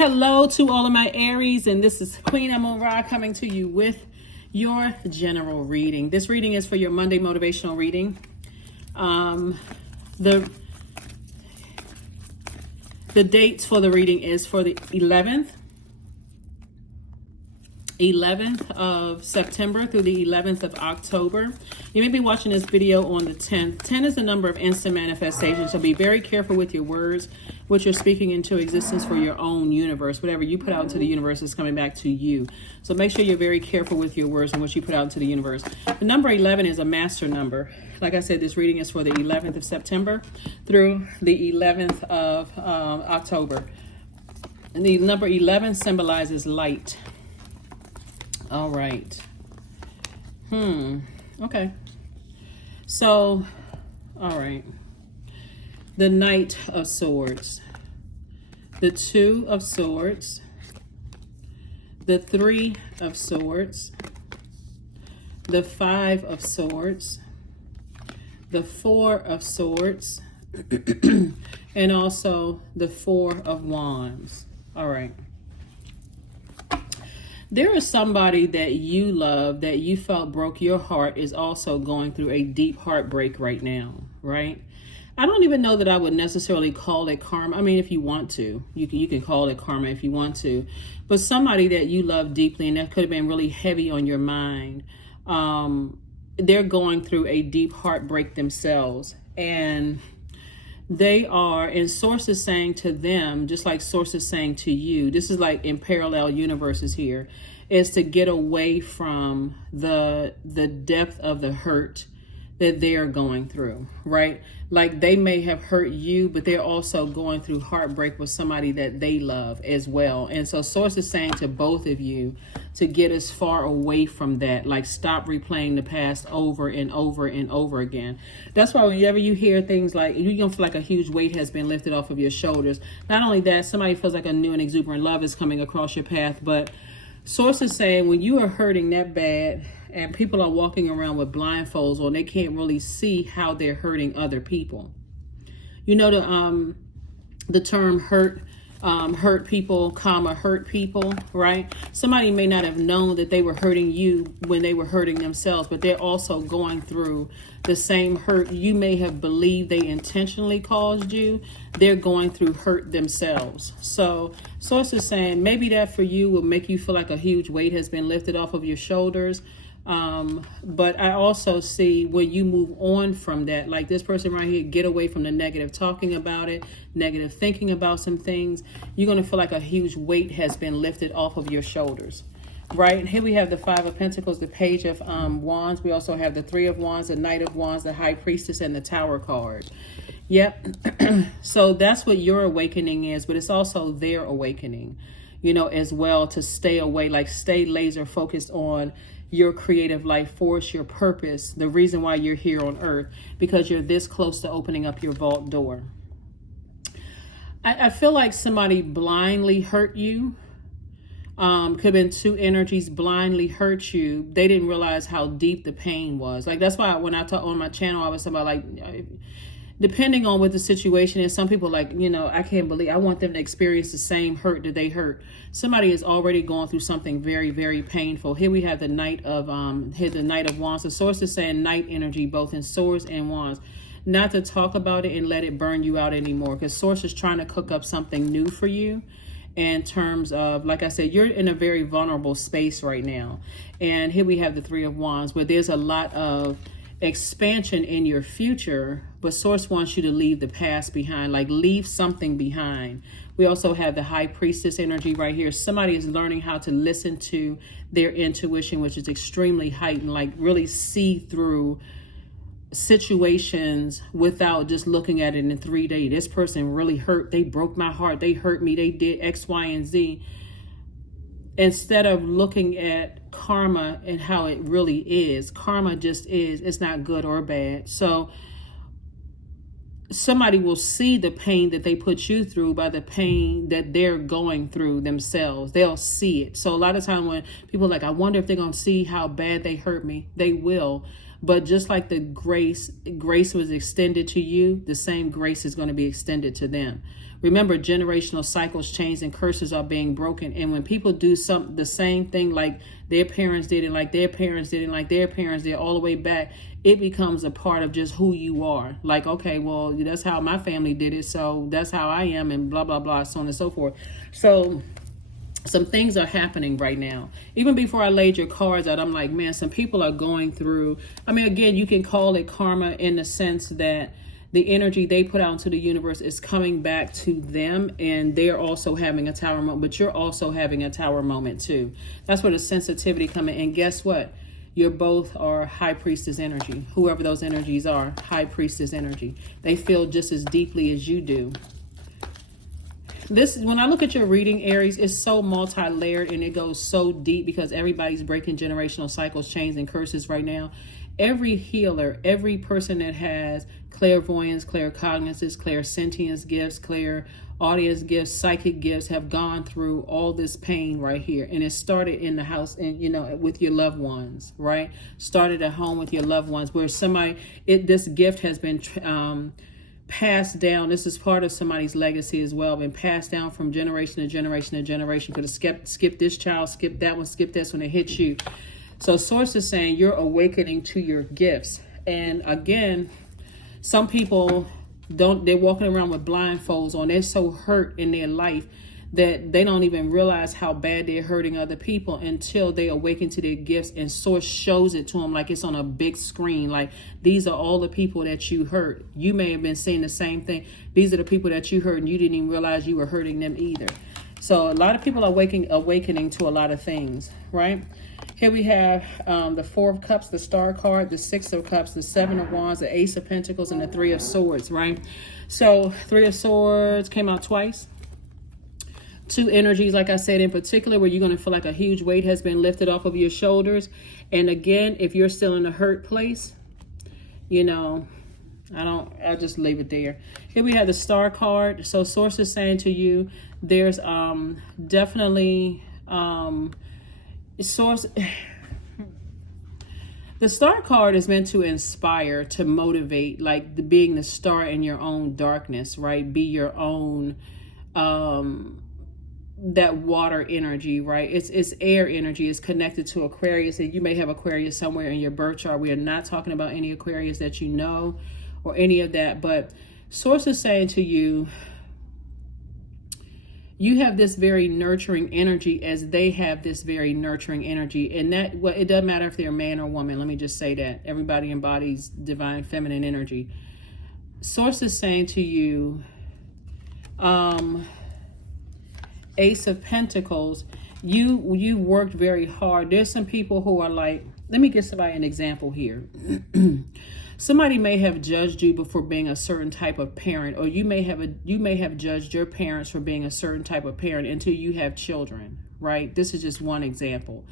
Hello to all of my Aries, and this is Queen Amun Ra coming to you with your general reading. This reading is for your Monday motivational reading. The dates for the reading is for the 11th of September through the 11th of October. You may be watching this video on the 10th. 10 is the number of instant manifestation, so be very careful with your words, what you're speaking into existence for your own universe. Whatever you put out into the universe is coming back to you. So make sure you're very careful with your words and what you put out into the universe. The number 11 is a master number. Like I said, this reading is for the 11th of September through the 11th of October. And the number 11 symbolizes light. All right. Okay. So, all right. The Knight of Swords. The Two of Swords. The Three of Swords. The Five of Swords. The Four of Swords. And also the Four of Wands. All right. There is somebody that you love that you felt broke your heart is also going through a deep heartbreak right now, right? I don't even know that I would necessarily call it karma. I mean, if you want to, you can call it karma if you want to. But somebody that you love deeply and that could have been really heavy on your mind, they're going through a deep heartbreak themselves. And they are, and sources saying to them, just like sources saying to you, this is like in parallel universes here, is to get away from the depth of the hurt that they're going through, right? Like they may have hurt you, but they're also going through heartbreak with somebody that they love as well. And so sources saying to both of you to get as far away from that, like stop replaying the past over and over and over again. That's why whenever you hear things like, you're going to feel like a huge weight has been lifted off of your shoulders. Not only that, somebody feels like a new and exuberant love is coming across your path, but sources saying when you are hurting that bad and people are walking around with blindfolds on, they can't really see how they're hurting other people. You know the term hurt people, hurt people, right? Somebody may not have known that they were hurting you when they were hurting themselves, but they're also going through the same hurt you may have believed they intentionally caused you. They're going through hurt themselves. So sources saying maybe that for you will make you feel like a huge weight has been lifted off of your shoulders. But I also see when you move on from that, like this person right here, get away from the negative talking about it, negative thinking about some things, you're going to feel like a huge weight has been lifted off of your shoulders, right? And here we have the Five of Pentacles, the Page of Wands. We also have the Three of Wands, the Knight of Wands, the High Priestess, and the Tower card. Yep. So that's what your awakening is, but it's also their awakening, you know, as well, to stay away, like stay laser focused on your creative life force, your purpose, the reason why you're here on earth, because you're this close to opening up your vault door. I feel like somebody blindly hurt you. Could have been two energies blindly hurt you. They didn't realize how deep the pain was. Like that's why when I talk on my channel, I was talking about like, depending on what the situation is, some people like, you know, I can't believe, I want them to experience the same hurt that they hurt. Somebody is already going through something very, very painful. Here we have the Knight of Wands. The source is saying night energy, both in swords and wands. Not to talk about it and let it burn you out anymore, because source is trying to cook up something new for you in terms of, like I said, you're in a very vulnerable space right now. And here we have the Three of Wands, where there's a lot of expansion in your future, but source wants you to leave the past behind, like leave something behind. We also have the High Priestess energy right here. Somebody is learning how to listen to their intuition, which is extremely heightened, like really see through situations without just looking at it in 3D. This person really hurt. They broke my heart. They hurt me. They did X, Y, and Z. Instead of looking at karma and how it really is, karma just is. It's not good or bad. So somebody will see the pain that they put you through by the pain that they're going through themselves. They'll see it. So a lot of time when people are like, I wonder if they're going to see how bad they hurt me, they will. But just like the grace was extended to you, the same grace is going to be extended to them. Remember, generational cycles change and curses are being broken. And when people do the same thing like their parents did and like their parents did and like their parents did all the way back, it becomes a part of just who you are. Like, okay, well, that's how my family did it, so that's how I am, and blah, blah, blah, so on and so forth. So some things are happening right now. Even before I laid your cards out, I'm like, man, some people are going through, I mean, again, you can call it karma in the sense that the energy they put out into the universe is coming back to them, and they're also having a tower moment, but you're also having a tower moment too. That's where the sensitivity come in. And guess what? You're both are high priestess energy. Whoever those energies are, high priestess energy. They feel just as deeply as you do. This, when I look at your reading, Aries, it's so multi-layered and it goes so deep because everybody's breaking generational cycles, chains, and curses right now. Every healer, every person that has clairvoyance, claircognizance, clairsentience gifts, clairaudience gifts, psychic gifts have gone through all this pain right here. And it started in the house and, you know, with your loved ones, right? Started at home with your loved ones where this gift has been passed down. This is part of somebody's legacy as well, been passed down from generation to generation to generation. Could have skipped this child, skipped that one, skipped this when it hits you. So source is saying you're awakening to your gifts. And again, some people they're walking around with blindfolds on. They're so hurt in their life that they don't even realize how bad they're hurting other people until they awaken to their gifts, and source shows it to them like it's on a big screen. Like, these are all the people that you hurt. You may have been seeing the same thing. These are the people that you hurt and you didn't even realize you were hurting them either. So a lot of people are awakening to a lot of things, right? Here we have the Four of Cups, the Star card, the Six of Cups, the Seven of Wands, the Ace of Pentacles, and the Three of Swords, right? So Three of Swords came out twice. Two energies, like I said, in particular, where you're going to feel like a huge weight has been lifted off of your shoulders. And again, if you're still in a hurt place, you know, I'll just leave it there. Here we have the Star card. So source is saying to you, there's definitely source. The Star card is meant to inspire, to motivate, like being the star in your own darkness, right? Be your own that water energy, right? It's air energy. It's connected to Aquarius, and you may have Aquarius somewhere in your birth chart. We are not talking about any Aquarius that you know or any of that, but source is saying to you, you have this very nurturing energy as they have this very nurturing energy. And that, well, it doesn't matter if they're a man or woman. Let me just say that everybody embodies divine feminine energy. Source is saying to you, Ace of Pentacles, you worked very hard. There's some people who are like, let me give somebody an example here. Somebody may have judged you for being a certain type of parent, or you may have judged your parents for being a certain type of parent until you have children, right? This is just one example.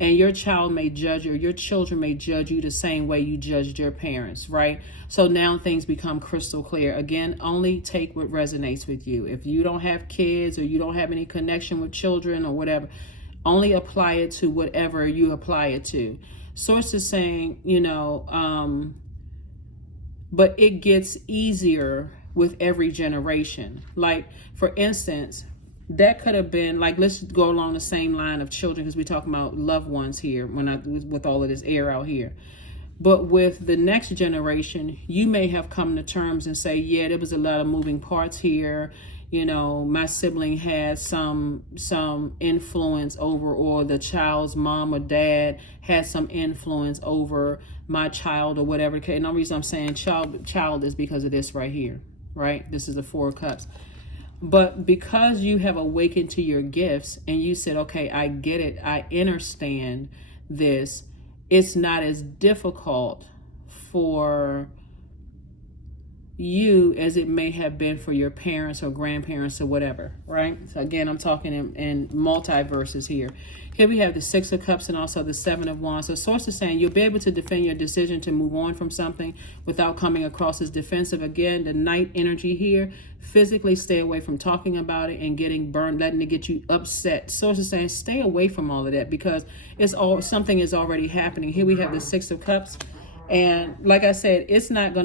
And your child may judge, or your children may judge you the same way you judged your parents, right? So now things become crystal clear. Again, only take what resonates with you. If you don't have kids or you don't have any connection with children or whatever, only apply it to whatever you apply it to. Source is saying, you know, but it gets easier with every generation. Like, for instance, that could have been like, let's go along the same line of children, because we're talking about loved ones here with all of this air out here. But with the next generation, you may have come to terms and say, yeah, there was a lot of moving parts here. You know, my sibling had some influence over, or the child's mom or dad had some influence over my child, or whatever. Okay, and the reason I'm saying child is because of this right here, right? This is the Four of Cups. But because you have awakened to your gifts and you said, okay, I get it, I understand this, it's not as difficult for you as it may have been for your parents or grandparents or whatever, right? So again, I'm talking in multiverses here. Here we have the Six of Cups and also the Seven of Wands. So source is saying you'll be able to defend your decision to move on from something without coming across as defensive. Again, the Knight energy here, physically stay away from talking about it and getting burned, letting it get you upset. Source is saying stay away from all of that, because something is already happening. Here we have the Six of Cups. And like I said, it's not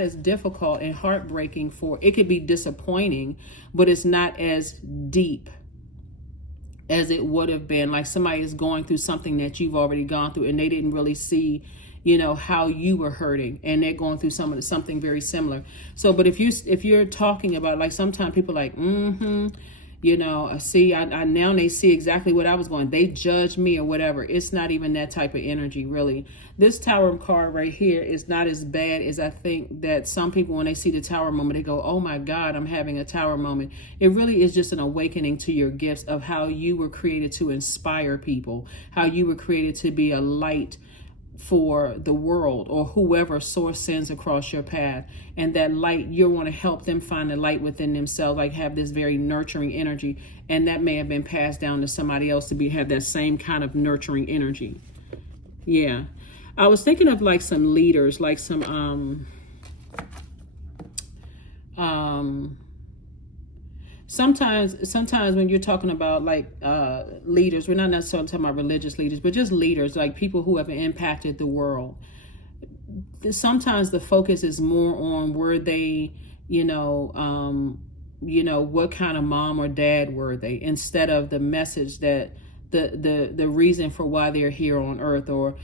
as difficult and heartbreaking it could be disappointing, but it's not as deep as it would have been. Like somebody is going through something that you've already gone through and they didn't really see, how you were hurting, and they're going through something very similar. So, but if you're talking about, like, sometimes people are like, I now they see exactly what I was going. They judge me or whatever. It's not even that type of energy, really. This Tower card right here is not as bad as I think that some people, when they see the Tower moment, they go, oh my God, I'm having a Tower moment. It really is just an awakening to your gifts of how you were created to inspire people, how you were created to be a light for the world or whoever source sends across your path. And that light, you want to help them find the light within themselves, like have this very nurturing energy. And that may have been passed down to somebody else to have that same kind of nurturing energy. Yeah. I was thinking of like some leaders, like some sometimes when you're talking about like leaders, we're not necessarily talking about religious leaders, but just leaders, like people who have impacted the world. Sometimes the focus is more on were they, what kind of mom or dad were they, instead of the message that the reason for why they're here on earth. Or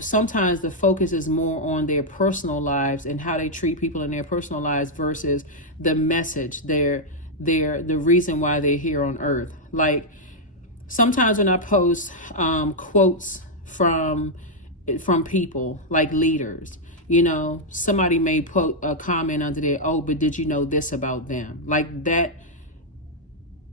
sometimes the focus is more on their personal lives and how they treat people in their personal lives versus the message, the reason why they're here on earth. Like sometimes when I post quotes from people like leaders, somebody may put a comment under there, oh, but did you know this about them? Like that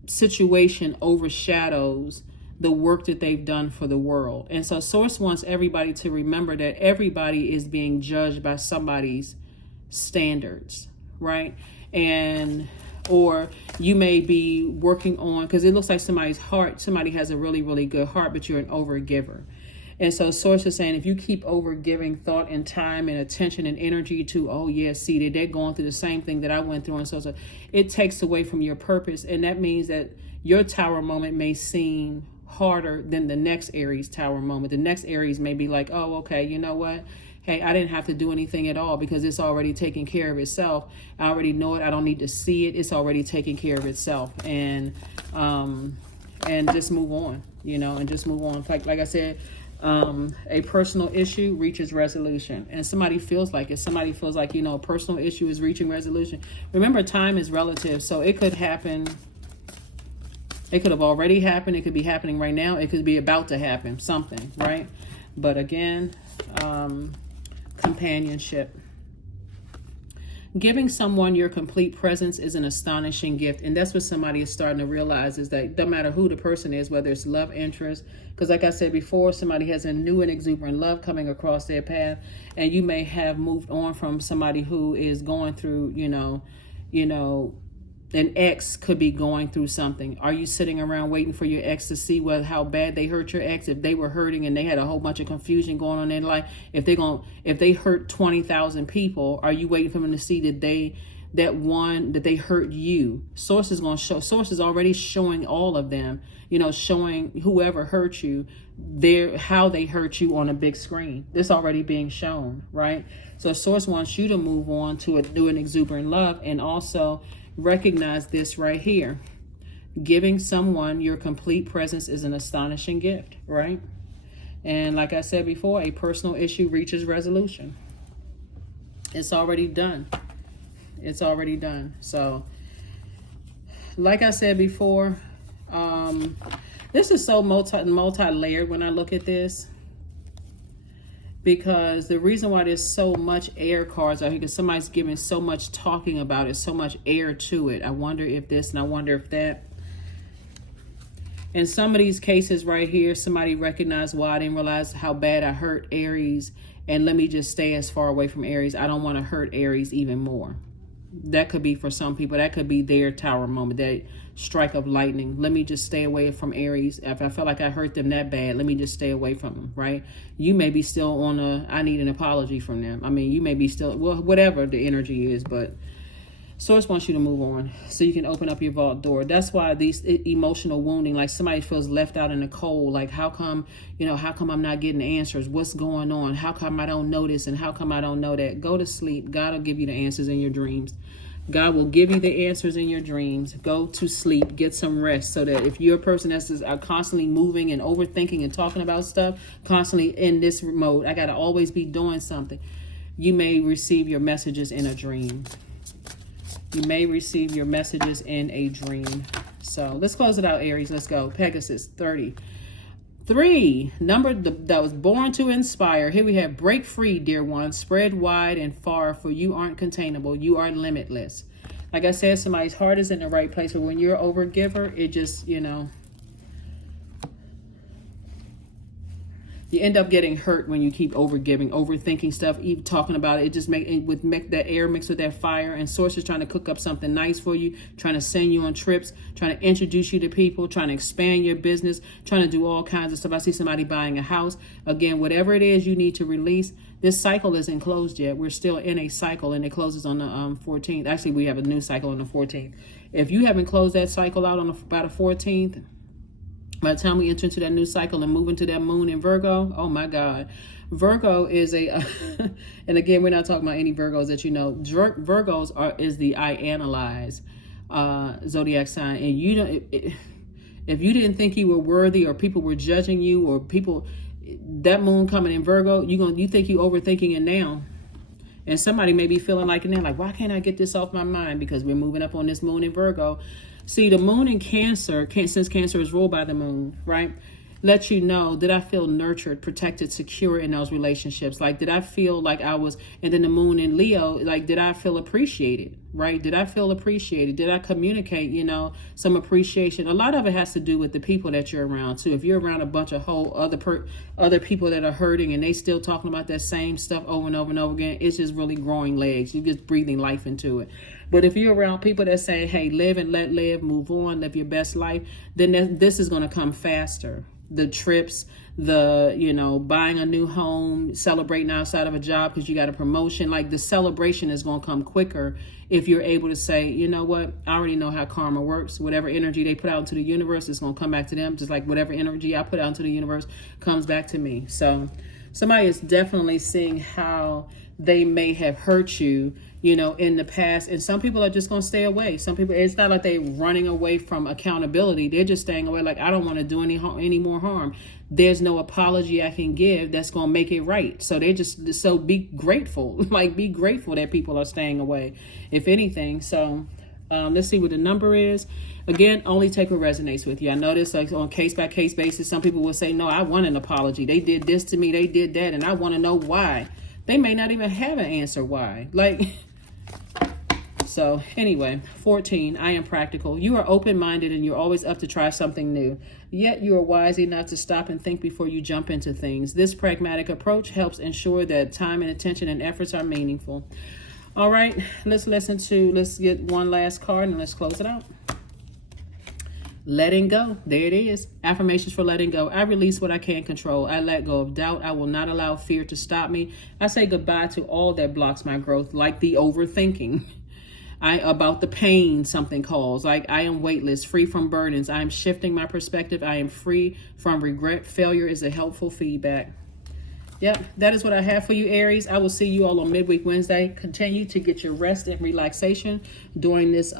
situation overshadows the work that they've done for the world. And so Source wants everybody to remember that everybody is being judged by somebody's standards, right? Or you may be working on, because it looks like somebody has a really, really good heart, but you're an overgiver. And so Source is saying, if you keep overgiving thought and time and attention and energy to, oh yeah, see, they're going through the same thing that I went through. And so it takes away from your purpose. And that means that your Tower moment may seem harder than the next Aries Tower moment. The next Aries may be like, oh, okay, you know what? Hey, I didn't have to do anything at all because it's already taking care of itself. I already know it. I don't need to see it. It's already taking care of itself. And just move on, and just move on. Like I said, a personal issue reaches resolution, and somebody feels like a personal issue is reaching resolution. Remember, time is relative, so it could happen. It could have already happened. It could be happening right now. It could be about to happen, something, right? But again, companionship. Giving someone your complete presence is an astonishing gift. And that's what somebody is starting to realize, is that no matter who the person is, whether it's love interest, because like I said before, somebody has a new and exuberant love coming across their path, and you may have moved on from somebody who is going through, an ex could be going through something. Are you sitting around waiting for your ex to see how bad they hurt your ex? If they were hurting and they had a whole bunch of confusion going on in their life, if they hurt 20,000 people, are you waiting for them to see that they hurt you? Source is already showing all of them, showing whoever hurt you, how they hurt you on a big screen. This already being shown, right? So Source wants you to move on to a new and exuberant love, and also recognize this right here. Giving someone your complete presence is an astonishing gift, right? And like I said before, a personal issue reaches resolution. It's already done. It's already done. So, like I said before, this is so multi-layered when I look at this. Because the reason why there's so much air cards out here, because somebody's giving so much talking about it, so much air to it. I wonder if this and I wonder if that. In some of these cases right here, somebody recognized, well, I didn't realize how bad I hurt Aries, and let me just stay as far away from Aries. I don't want to hurt Aries even more. That could be for some people. That could be their Tower moment, that strike of lightning. Let me just stay away from Aries. If I felt like I hurt them that bad, let me just stay away from them, right? You may be still on I need an apology from them. I mean, you may be still, well, whatever the energy is, but Source wants you to move on so you can open up your vault door. That's why these emotional wounding, like somebody feels left out in the cold. Like, how come I'm not getting answers? What's going on? How come I don't know this? And how come I don't know that? Go to sleep. God will give you the answers in your dreams. God will give you the answers in your dreams. Go to sleep. Get some rest, so that if you're a person that's constantly moving and overthinking and talking about stuff, constantly in this mode, I got to always be doing something, you may receive your messages in a dream. You may receive your messages in a dream. So let's close it out, Aries. Let's go. Pegasus, 33. Number that was born to inspire. Here we have break free, dear one. Spread wide and far, for you aren't containable. You are limitless. Like I said, somebody's heart is in the right place. But when you're an overgiver, it just, you end up getting hurt when you keep overgiving, overthinking stuff, even talking about it. It just make that air mixed with that fire. And Source is trying to cook up something nice for you, trying to send you on trips, trying to introduce you to people, trying to expand your business, trying to do all kinds of stuff. I see somebody buying a house. Again, whatever it is you need to release. This cycle isn't closed yet. We're still in a cycle, and it closes on the 14th. Actually, we have a new cycle on the 14th. If you haven't closed that cycle out by the 14th, by the time we enter into that new cycle and move into that moon in Virgo, oh my God. Virgo is and again, we're not talking about any Virgos that you know. Virgos is the I analyze zodiac sign. And you don't, if you didn't think you were worthy, or people were judging you, or people, that moon coming in Virgo, you think you overthinking it now. And somebody may be feeling like it now, like, why can't I get this off my mind? Because we're moving up on this moon in Virgo. See, the moon in Cancer, since Cancer is ruled by the moon, right? Let you know, did I feel nurtured, protected, secure in those relationships? Like, did I feel like I was, and then the moon in Leo, like, did I feel appreciated, right? Did I feel appreciated? Did I communicate, some appreciation? A lot of it has to do with the people that you're around, too. If you're around a bunch of other people that are hurting and they still talking about that same stuff over and over and over again, it's just really growing legs. You're just breathing life into it. But if you're around people that say, hey, live and let live, move on, live your best life, then this is going to come faster. The trips, buying a new home, celebrating outside of a job because you got a promotion, like the celebration is going to come quicker if you're able to say, you know what, I already know how karma works. Whatever energy they put out into the universe is going to come back to them, just like whatever energy I put out into the universe comes back to me. So somebody is definitely seeing how they may have hurt you, in the past. And some people are just going to stay away. Some people, it's not like they're running away from accountability. They're just staying away. Like, I don't want to do any more harm. There's no apology I can give that's going to make it right. So so be grateful. Like, be grateful that people are staying away, if anything. So let's see what the number is. Again, only take what resonates with you. I know this, like, on case-by-case basis. Some people will say, no, I want an apology. They did this to me. They did that. And I want to know why. They may not even have an answer why. So anyway, 14, I am practical. You are open-minded and you're always up to try something new. Yet you are wise enough to stop and think before you jump into things. This pragmatic approach helps ensure that time and attention and efforts are meaningful. All right, let's get one last card and let's close it out. Letting go. There it is. Affirmations for letting go. I release what I can't control. I let go of doubt. I will not allow fear to stop me. I say goodbye to all that blocks my growth, like the overthinking. About the pain something calls. Like, I am weightless, free from burdens. I am shifting my perspective. I am free from regret. Failure is a helpful feedback. Yep, that is what I have for you, Aries. I will see you all on Midweek Wednesday. Continue to get your rest and relaxation during this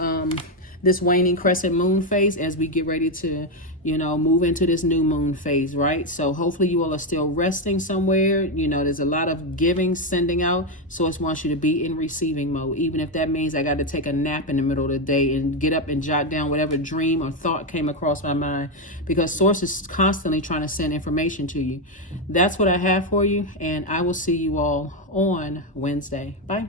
waning crescent moon phase as we get ready to, move into this new moon phase, right? So hopefully you all are still resting somewhere. There's a lot of giving, sending out. Source wants you to be in receiving mode, even if that means I got to take a nap in the middle of the day and get up and jot down whatever dream or thought came across my mind, because Source is constantly trying to send information to you. That's what I have for you, and I will see you all on Wednesday. Bye.